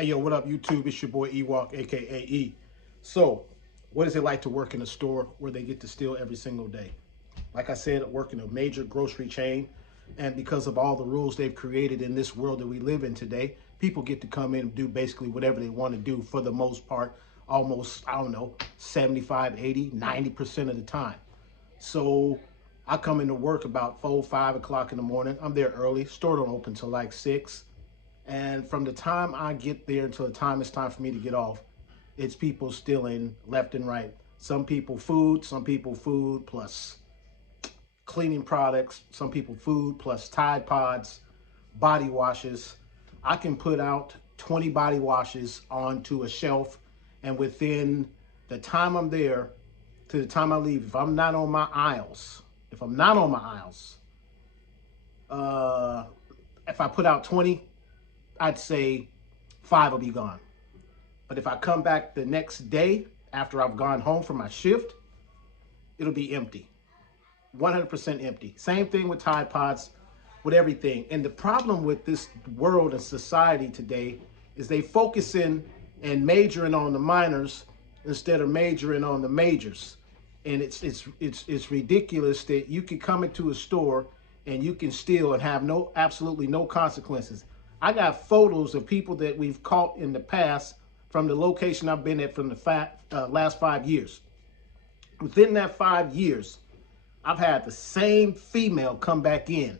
Hey, yo, what up, YouTube? It's your boy Ewok, aka E. So, what is it like to work in a store where they get to steal every single day? Like I said, I work in a major grocery chain, and because of all the rules they've created in this world that we live in today, people get to come in and do basically whatever they want to do for the most part, almost, I don't know, 75, 80, 90% of the time. So, I come into work about 4, 5 o'clock in the morning. I'm there early. Store don't open till like 6. And from the time I get there until the time it's time for me to get off, it's people stealing left and right. Some people food plus cleaning products, some people food plus Tide Pods, body washes. I can put out 20 body washes onto a shelf, and within the time I'm there to the time I leave, if I'm not on my aisles, uh, if I put out 20, I'd say 5 will be gone. But if I come back the next day after I've gone home from my shift, it'll be empty. 100% empty. Same thing with Tide Pods, with everything. And the problem with this world and society today is they focusing and majoring on the minors instead of majoring on the majors. And it's ridiculous that you can come into a store and you can steal and have absolutely no consequences. I got photos of people that we've caught in the past from the location I've been at from the last 5 years. Within that 5 years, I've had the same female come back in.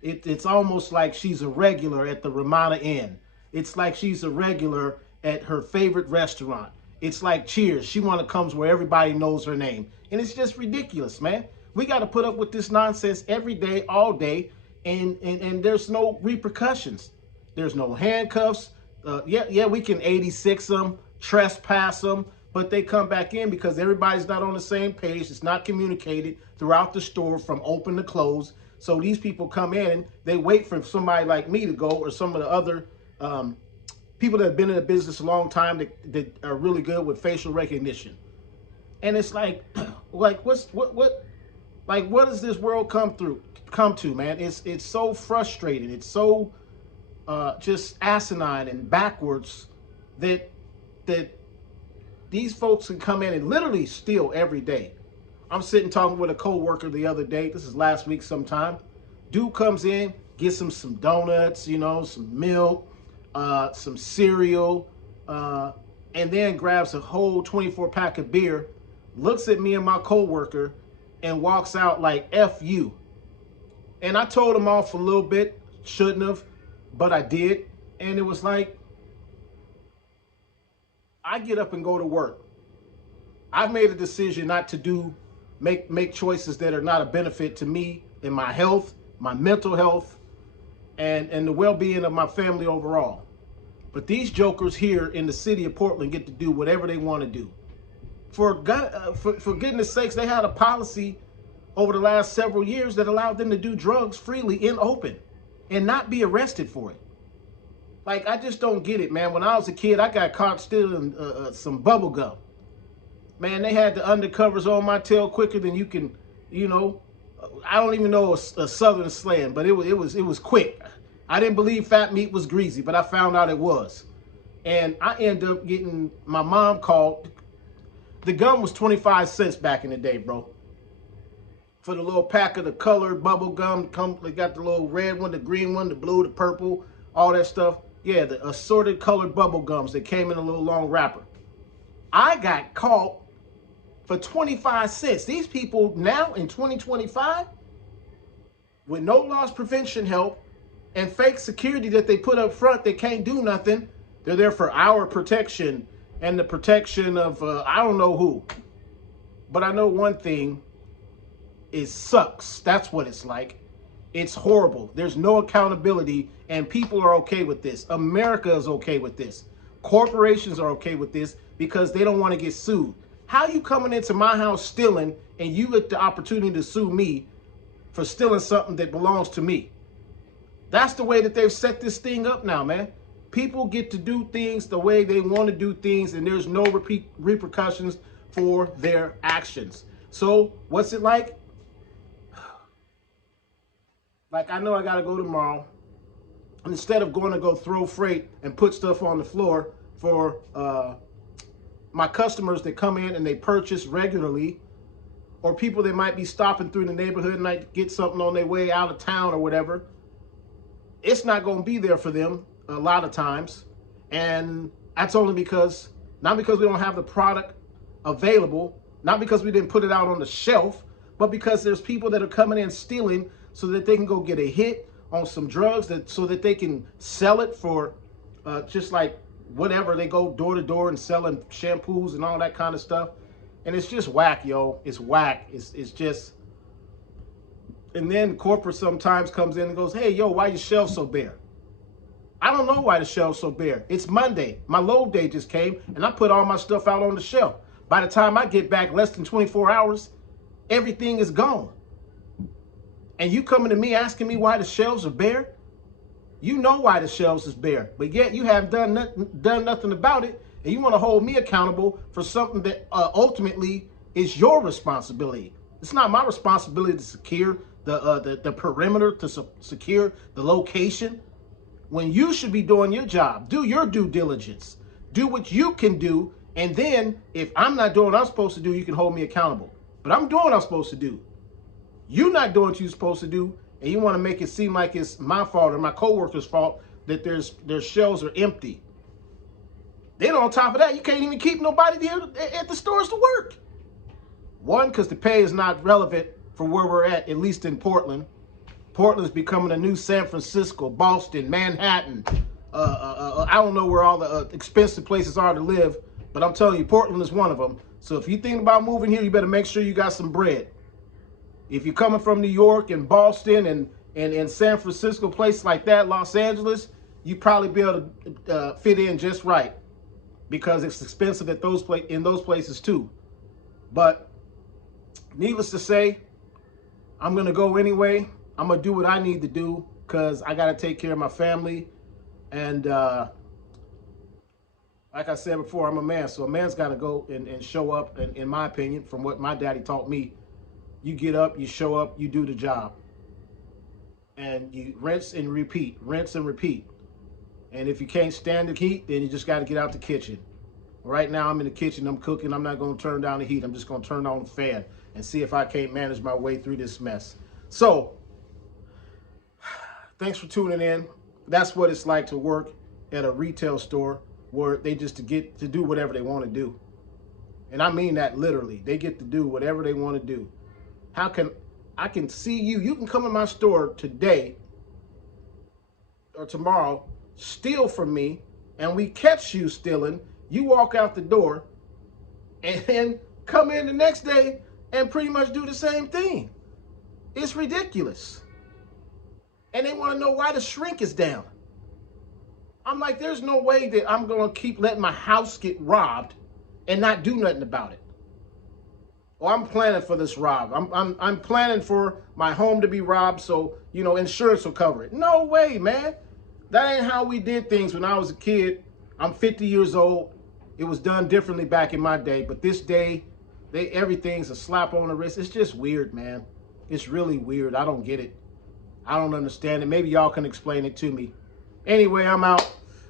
It's almost like she's a regular at the Ramada Inn. It's like she's a regular at her favorite restaurant. It's like Cheers. She want to come where everybody knows her name. And it's just ridiculous, man. We got to put up with this nonsense every day, all day, and there's no repercussions. There's no handcuffs. Yeah, we can 86 them, trespass them, but they come back in because everybody's not on the same page. It's not communicated throughout the store from open to close. So these people come in, they wait for somebody like me to go, or some of the other people that have been in the business a long time that are really good with facial recognition. And it's like, what does this world come to, man? It's so frustrating. It's so just asinine and backwards that these folks can come in and literally steal every day. I'm sitting talking with a coworker the other day. This is last week sometime. Dude comes in, gets him some donuts, some milk, some cereal, and then grabs a whole 24 pack of beer, looks at me and my coworker, and walks out like F you. And I told him off a little bit, shouldn't have, but I did. And it was like, I get up and go to work. I've made a decision not to make choices that are not a benefit to me and my health, my mental health, and the well-being of my family overall. But these jokers here in the city of Portland get to do whatever they want to do. For goodness sakes, they had a policy over the last several years that allowed them to do drugs freely in open and not be arrested for it. Like, I just don't get it, man. When I was a kid, I got caught stealing some bubble gum. Man, they had the undercovers on my tail quicker than you can, I don't even know a southern slang, but it was quick. I didn't believe fat meat was greasy, but I found out it was. And I ended up getting my mom called. The gum was 25 cents back in the day, bro. For the little pack of the colored bubble gum, they got the little red one, the green one, the blue, the purple, all that stuff. Yeah, the assorted colored bubble gums that came in a little long wrapper. I got caught for 25 cents. These people now in 2025, with no loss prevention help and fake security that they put up front, they can't do nothing. They're there for our protection and the protection of I don't know who. But I know one thing, it sucks. That's what it's like. It's horrible. There's no accountability, and people are okay with this. America is okay with this. Corporations are okay with this because they don't want to get sued. How you coming into my house stealing, and you get the opportunity to sue me for stealing something that belongs to me? That's the way that they've set this thing up now, man. People get to do things the way they want to do things, and there's no repercussions for their actions. So what's it like? Like, I know I got to go tomorrow. instead of going to go throw freight and put stuff on the floor for my customers that come in and they purchase regularly, or people that might be stopping through the neighborhood and might get something on their way out of town or whatever, it's not going to be there for them a lot of times. And that's only because, not because we don't have the product available, not because we didn't put it out on the shelf, but because there's people that are coming in stealing so that they can go get a hit on some drugs, so that they can sell it for just like whatever. They go door to door and selling shampoos and all that kind of stuff. And it's just whack, yo. It's whack. It's just. And then corporate sometimes comes in and goes, hey, yo, why your shelves so bare? I don't know why the shelves so bare. It's Monday. My load day just came, and I put all my stuff out on the shelf. By the time I get back, less than 24 hours, everything is gone. And you coming to me asking me why the shelves are bare? You know why the shelves is bare, but yet you have done nothing about it, and you want to hold me accountable for something that ultimately is your responsibility. It's not my responsibility to secure the perimeter, to secure the location, when you should be doing your job. Do your due diligence. Do what you can do, and then if I'm not doing what I'm supposed to do, you can hold me accountable. But I'm doing what I'm supposed to do. You're not doing what you're supposed to do, and you want to make it seem like it's my fault or my coworker's fault that their shelves are empty. Then on top of that, you can't even keep nobody there at the stores to work. One, because the pay is not relevant for where we're at least in Portland. Portland's becoming a new San Francisco, Boston, Manhattan. I don't know where all the expensive places are to live, but I'm telling you, Portland is one of them. So if you think about moving here, you better make sure you got some bread. If you're coming from New York and Boston and San Francisco, places like that, Los Angeles, you probably be able to fit in just right, because it's expensive at in those places too. But needless to say, I'm going to go anyway. I'm going to do what I need to do because I got to take care of my family. And like I said before, I'm a man. So a man's got to go and show up. And in my opinion, from what my daddy taught me, you get up, you show up, you do the job. And you rinse and repeat, rinse and repeat. And if you can't stand the heat, then you just got to get out the kitchen. Right now, I'm in the kitchen, I'm cooking. I'm not going to turn down the heat. I'm just going to turn on the fan and see if I can't manage my way through this mess. So, thanks for tuning in. That's what it's like to work at a retail store where they just get to do whatever they want to do. And I mean that literally. They get to do whatever they want to do. I can see you can come in my store today or tomorrow, steal from me, and we catch you stealing. You walk out the door and then come in the next day and pretty much do the same thing. It's ridiculous. And they want to know why the shrink is down. I'm like, there's no way that I'm going to keep letting my house get robbed and not do nothing about it. Or I'm planning for this rob. I'm planning for my home to be robbed so, insurance will cover it. No way, man. That ain't how we did things when I was a kid. I'm 50 years old. It was done differently back in my day. But this day, everything's a slap on the wrist. It's just weird, man. It's really weird. I don't get it. I don't understand it. Maybe y'all can explain it to me. Anyway, I'm out.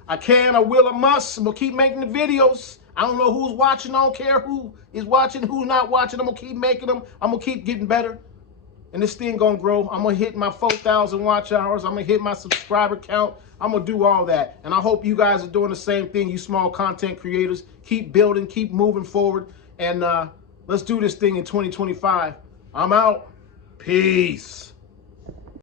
I can, I will, I must. I'm going to keep making the videos. I don't know who's watching. I don't care who is watching, who's not watching. I'm going to keep making them. I'm going to keep getting better. And this thing going to grow. I'm going to hit my 4,000 watch hours. I'm going to hit my subscriber count. I'm going to do all that. And I hope you guys are doing the same thing, you small content creators. Keep building, keep moving forward. And let's do this thing in 2025. I'm out. Peace.